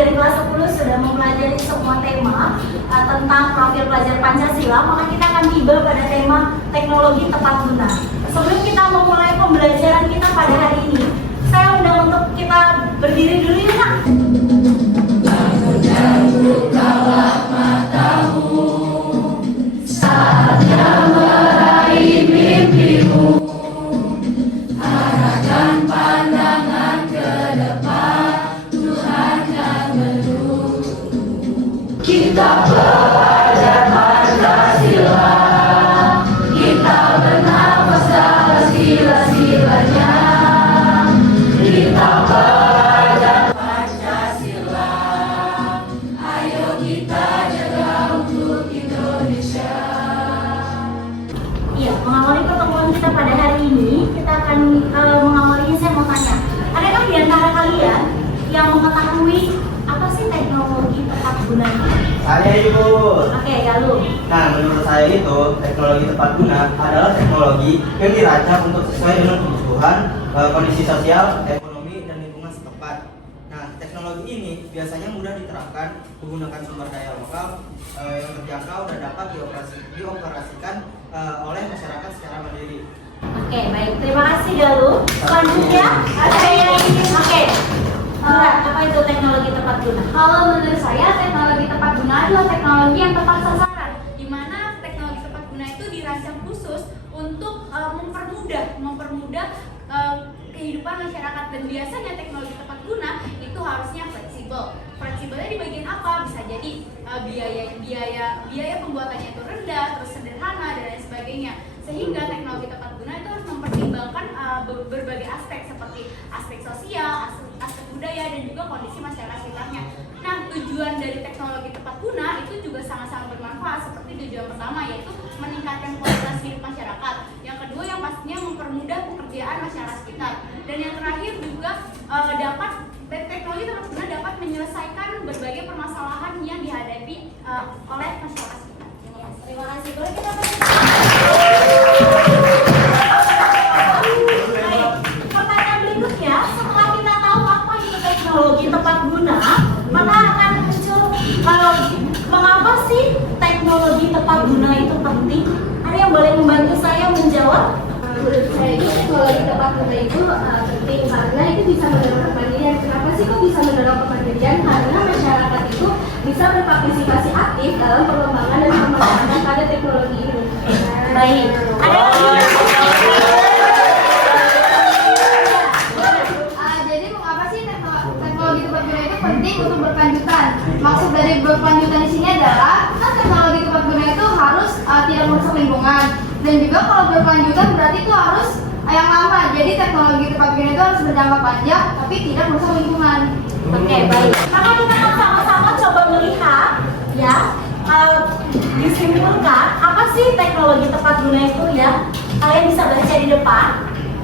dari kelas 10 sudah mempelajari semua tema tentang profil pelajar Pancasila, maka kita akan tiba pada tema teknologi tepat guna. Sebelum kita memulai pembelajaran kita pada hari ini, saya undang untuk kita berdiri dulu yuk, Nak. Bukalah matamu, saatnya meraih mimpimu, arahkan pandangan ke depan, Tuhan yang menuntun. Kita belajar Pancasila, kita bernafas dalam sila-silanya, kita belajar Pancasila, ayo kita jaga untuk Indonesia. Iya, mengawali pertemuan kita pada hari ini, kita akan mengawalinya. Saya mau tanya, adakah di antara kalian yang mengetahui apa sih teknologi tepat guna? Saya Ibu. Oke, Galuh. Nah, menurut saya itu teknologi tepat guna adalah teknologi yang dirancang untuk sesuai dengan kebutuhan, kondisi sosial, ekonomi, dan lingkungan setempat. Nah, teknologi ini biasanya mudah diterapkan menggunakan sumber daya lokal yang terjangkau dan dapat dioperasikan oleh masyarakat secara mandiri. Oke, baik. Terima kasih, Galuh. Selanjutnya, saya ingin. Oke. Apa itu teknologi tepat guna? Kalau menurut saya, teknologi tepat guna adalah teknologi yang tepat sasaran, di mana teknologi tepat guna itu dirancang khusus untuk mempermudah kehidupan masyarakat. Dan biasanya teknologi tepat guna itu harusnya fleksibel. Fleksibelnya di bagian apa? Bisa jadi biaya pembuatannya itu rendah, terus sederhana, dan lain sebagainya. Sehingga teknologi tepat guna itu harus mempertimbangkan berbagai aspek seperti aspek sosial, aspek budaya, dan juga kondisi masyarakat sekitarnya. Nah, tujuan dari teknologi tepat guna itu juga sangat-sangat bermanfaat. Seperti tujuan pertama, yaitu meningkatkan kualitas hidup masyarakat. Yang kedua, yang pastinya mempermudah pekerjaan masyarakat sekitar. Dan yang terakhir juga teknologi tepat guna dapat menyelesaikan berbagai permasalahan yang dihadapi oleh masyarakat sekitar. Terima kasih. Boleh kita pertanyaan berikutnya, setelah kita tahu apa itu teknologi tepat guna, maka akan muncul mengapa sih teknologi tepat guna itu penting? Ada yang boleh membantu saya menjawab? Menurut saya itu teknologi tepat guna itu penting karena itu bisa mendorong kemandirian. Kenapa sih kok bisa mendorong kemandirian? Karena masyarakat itu bisa berpartisipasi aktif dalam pengembangan dan pemanfaatan pada teknologi ini. Baik. Ada Jadi mengapa sih teknologi tepat guna itu penting untuk berkelanjutan? Maksud dari berkelanjutan di sini adalah teknologi tepat guna itu harus tidak merusak lingkungan. Dan juga kalau berkelanjutan berarti itu harus yang lama. Jadi teknologi tepat guna itu harus berdampak panjang tapi tidak merusak lingkungan. Oke, baik. Maka kita akan sama-sama coba melihat, ya, disimpulkan apa sih teknologi tepat guna itu, ya. Kalian bisa baca di depan.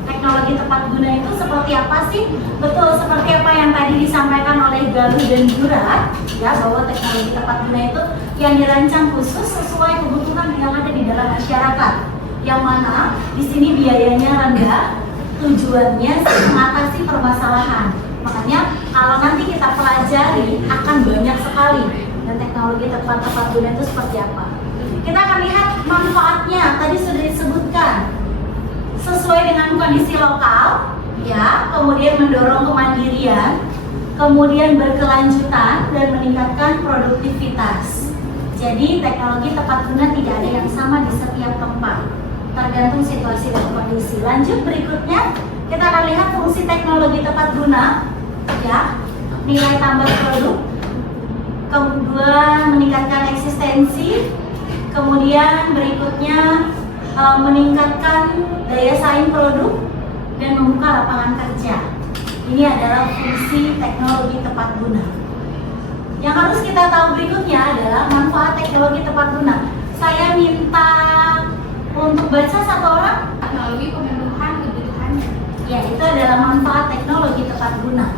Teknologi tepat guna itu seperti apa sih? Betul, seperti apa yang tadi disampaikan oleh Galuh dan Jurat, ya, bahwa teknologi tepat guna itu yang dirancang khusus sesuai kebutuhan yang ada di dalam masyarakat. Yang mana di sini biayanya rendah, tujuannya mengatasi permasalahan. Makanya kalau nanti kita pelajari akan banyak sekali, dan teknologi tepat guna itu seperti apa. Kita akan lihat manfaatnya, tadi sudah disebutkan. Sesuai dengan kondisi lokal, ya, kemudian mendorong kemandirian, kemudian berkelanjutan dan meningkatkan produktivitas. Jadi teknologi tepat guna tidak ada yang sama di setiap tempat, tergantung situasi dan kondisi. Lanjut berikutnya, kita akan lihat fungsi teknologi tepat guna, ya, nilai tambah produk, kedua meningkatkan eksistensi, kemudian berikutnya meningkatkan daya saing produk dan membuka lapangan kerja. Ini adalah fungsi teknologi tepat guna. Yang harus kita tahu berikutnya adalah manfaat teknologi tepat guna. Saya minta untuk baca satu orang. Teknologi pemenuhan kebutuhannya. Ya, itu adalah manfaat teknologi tepat guna.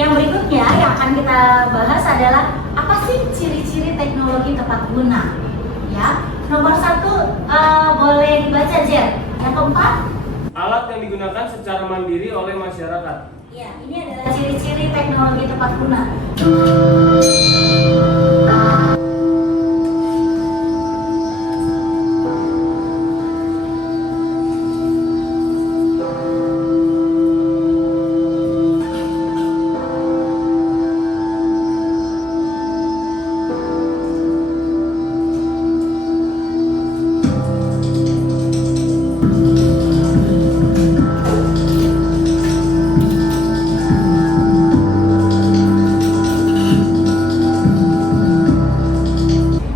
Yang berikutnya yang akan kita bahas adalah apa sih ciri-ciri teknologi tepat guna? Ya, nomor 1 boleh dibaca, Jer. Yang keempat, alat yang digunakan secara mandiri oleh masyarakat. Ya, ini adalah ciri-ciri teknologi tepat guna.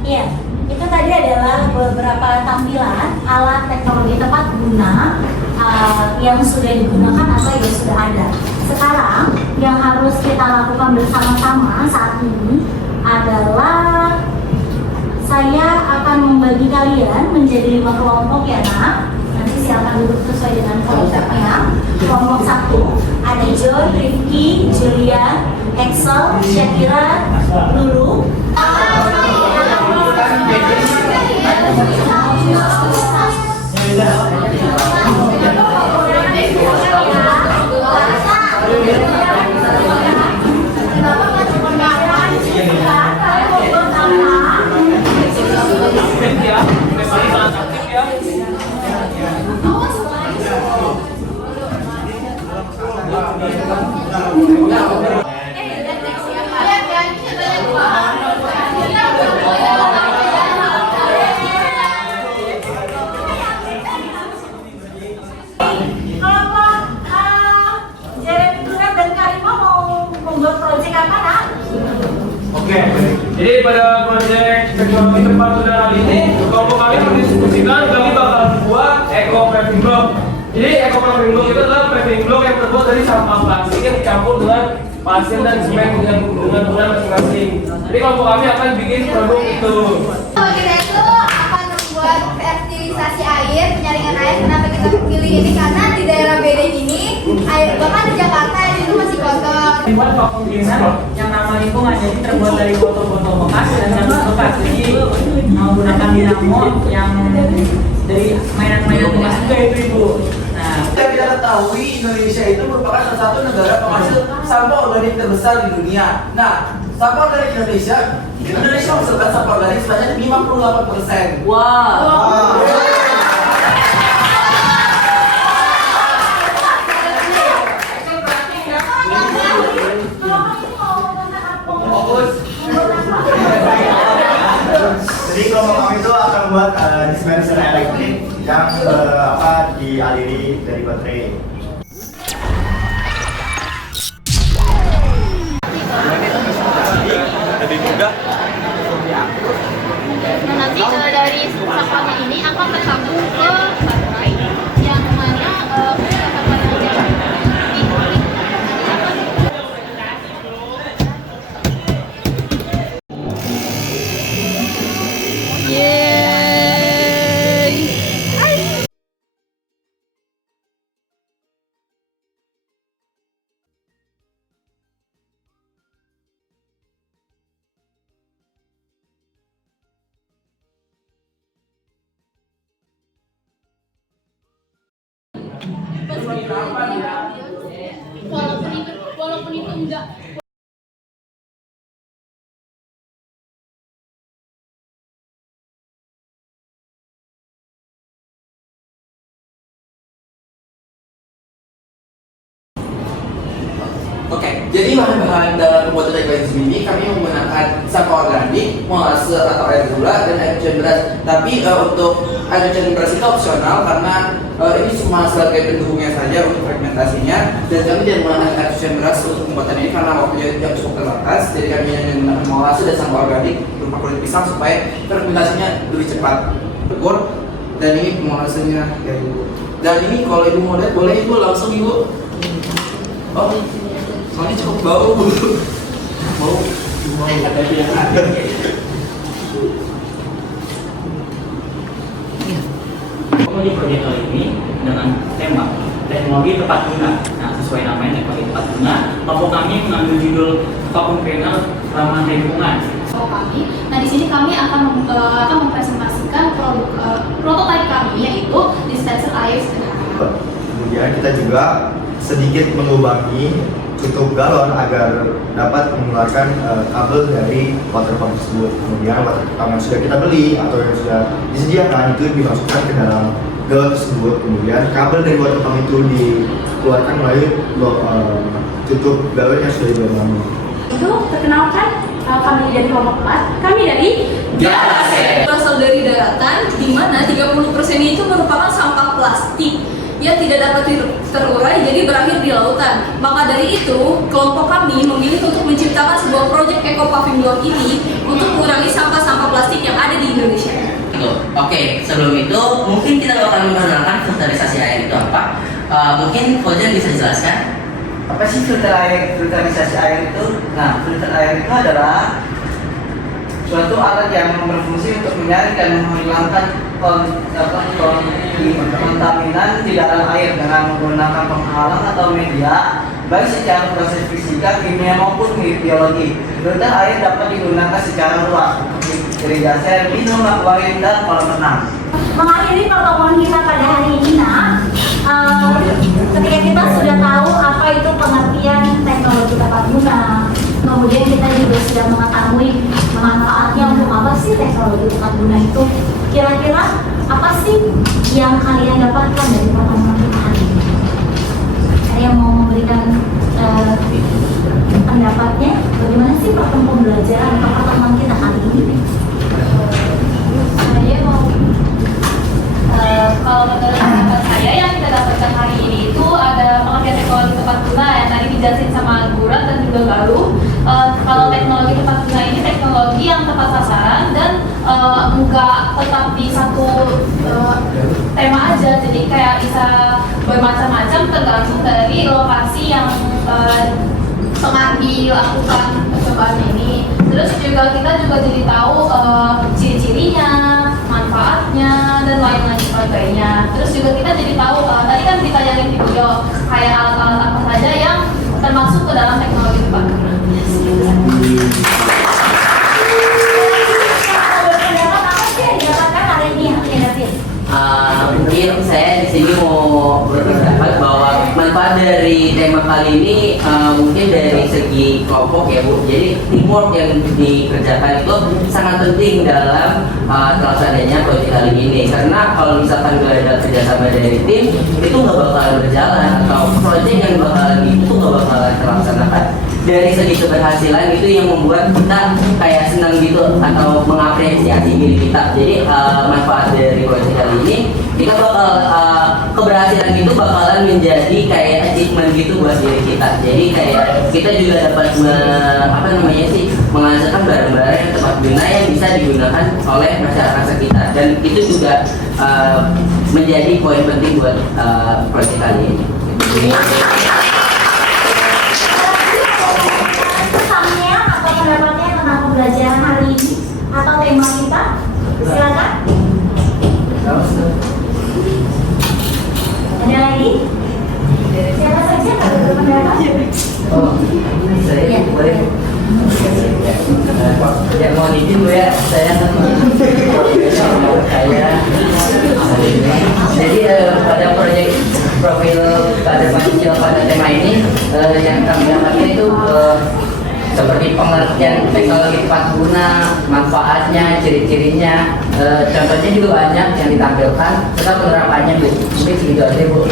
Iya, itu tadi adalah beberapa tampilan alat teknologi tepat guna yang sudah digunakan atau yang sudah ada. Sekarang yang harus kita lakukan bersama-sama saat ini adalah saya akan membagi kalian menjadi 5 kelompok ya nak. Nanti silakan duduk sesuai dengan kelompoknya. Kelompok 1 ada Joy, Rifki, Julian, Excel, Syakira, Lulu. Oke, jadi pada proyek teknologi tepat guna kali ini, kelompok kami mendiskusikan kami bakal membuat eco paving block. Jadi eco paving block itu adalah paving block yang terbuat dari sampah plastik yang dicampur dengan pasir dan semen dengan gunaan masing-masing. Jadi kelompok kami akan bikin produk itu. Kita itu akan membuat fertilisasi air, penyaringan air. Kenapa kita pilih ini? Karena di daerah Bedeng ini, air bahkan di Jakarta air itu masih kotor. Dibuat vakum cleaner yang ramah lingkungan, jadi terbuat dari botol-botol bekas dan sabun bekas. Jadi menggunakan dinamo yang dari mainan-mainan bekas juga itu ibu. Nah, Kita ketahui Indonesia itu merupakan salah satu negara penghasil sampah organik terbesar di dunia. Nah, sampah organik Indonesia menghasilkan sampah organik sebanyak 58%. Jadi kelompok kami itu akan membuat dispenser elektrik yang dialiri dari baterai. Lebih mudah. Nah, nanti dari sampahnya ini akan tersambung ke baterai yang mana walaupun itu enggak. Oke, jadi bahan-bahan dalam pembuatan ekosistem ini kami menggunakan sampah organik, molase atau air gula dan air cucian beras. Tapi untuk air cucian beras itu opsional karena ini cuma sebagai pendukungnya saja untuk fermentasinya. Dan kami tidak menggunakan air cucian beras untuk pembuatan ini karena waktunya yang cukup terbatas. Jadi kami hanya menggunakan molase dan sampah organik berupa kulit pisang supaya fermentasinya lebih cepat. Tegur. Dan ini molasenya ya ibu. Dan ini kalau ibu mau lihat boleh ibu langsung ibu. Oh, soalnya cukup bau. Bau tapi yang ada. Di proyek kali ini dengan tema teknologi tepat guna. Nah, sesuai namanya teknologi tepat guna, kelompok kami mengambil judul vacuum cleaner ramah lingkungan. Kami. Nah, di sini kami akan mempresentasikan produk prototipe kami, yaitu dispenser air sederhana. Kemudian kita juga sedikit melubangi tutup galon agar dapat mengeluarkan kabel dari water pump tersebut. Kemudian water pump yang sudah kita beli atau yang sudah disediakan itu dimasukkan ke dalam galon tersebut. Kemudian kabel dari water pump itu dikeluarkan melalui tutup galon yang sudah dibangun. Itu perkenalkan kami dari kelompok 4, kami dari Galase. Berasal dari daratan, di mana 30% itu merupakan sampah plastik yang tidak dapat terurai jadi berakhir di lautan. Maka dari itu, kelompok kami memilih untuk menciptakan sebuah proyek Eco Paving Block ini untuk mengurangi sampah-sampah plastik yang ada di Indonesia. Oke, sebelum itu mungkin kita bakal mengenalkan filterisasi air itu apa. Mungkin Fauzan bisa jelaskan. Apa sih filterisasi air itu? Nah, filter air itu adalah suatu alat yang berfungsi untuk menyaring dan menghilangkan kontaminan di dalam air dengan menggunakan penghalang atau media, baik secara proses fisika, kimia maupun biologi. Filter air dapat digunakan secara luas untuk irigasi air minum, akuarium, dan kolam renang. Mengakhiri pertemuan kita pada hari ini, ketika kita sudah tahu apa itu pengertian teknologi tepat guna, kemudian kita juga sudah mengetahui manfaatnya untuk apa sih teknologi tepat guna itu. Kira-kira apa sih yang kalian dapatkan dari pertemuan kita hari ini? Ada yang mau memberikan pendapatnya? Bagaimana sih pembelajaran atau pertemuan kita hari ini? Saya mau kalau menurut pendapat saya yang kita dapatkan hari ini itu ada pengertian teknologi tepat guna yang tadi dijelasin sama Gurat dan juga Galuh. Kalau teknologi tepat guna ini teknologi yang tepat sasaran dan enggak tetap di satu tema aja, jadi kayak bisa bermacam-macam tergantung dari lokasi yang tengah dilakukan percobaan ini. Terus juga kita juga jadi tahu ciri-cirinya, manfaatnya, dan lain-lain sebagainya. Terus juga kita jadi tahu tadi kan ditajarin video kayak alat-alat apa saja yang termasuk ke dalam teknologi tepat guna. Mungkin saya di sini mau berpendapat bahwa manfaat dari tema kali ini mungkin dari segi kelompok ya Bu. Jadi teamwork yang dikerjakan itu sangat penting dalam terlaksananya proyek kali ini. Karena kalau misalkan gak ada kerjasama dari tim, itu nggak bakalan berjalan atau proyek yang bakalan itu nggak bakalan terlaksanakan. Dari segi keberhasilan itu yang membuat kita kayak senang gitu atau mengapresiasi diri kita. Jadi manfaat dari proyek kali ini kita bakal keberhasilan itu bakalan menjadi kayak achievement gitu buat diri kita. Jadi kayak kita juga dapat menghasilkan barang-barang yang tepat guna yang bisa digunakan oleh masyarakat sekitar, dan itu juga menjadi poin penting buat proyek kali ini. Pesannya atau pendapatnya tentang pembelajaran hari ini atau tema kita, silakan. Ada lagi? Siapa saja kalau berpendapat? Oh, saya boleh. Ya mau izin Bu ya, saya jadi pada proyek profil pada manusia pada tema ini yang kami dapatkan itu seperti pengertian teknologi tepat guna, manfaatnya, ciri-cirinya, contohnya juga banyak yang ditampilkan, serta penerapannya Bu. Mungkin segitu aja Bu.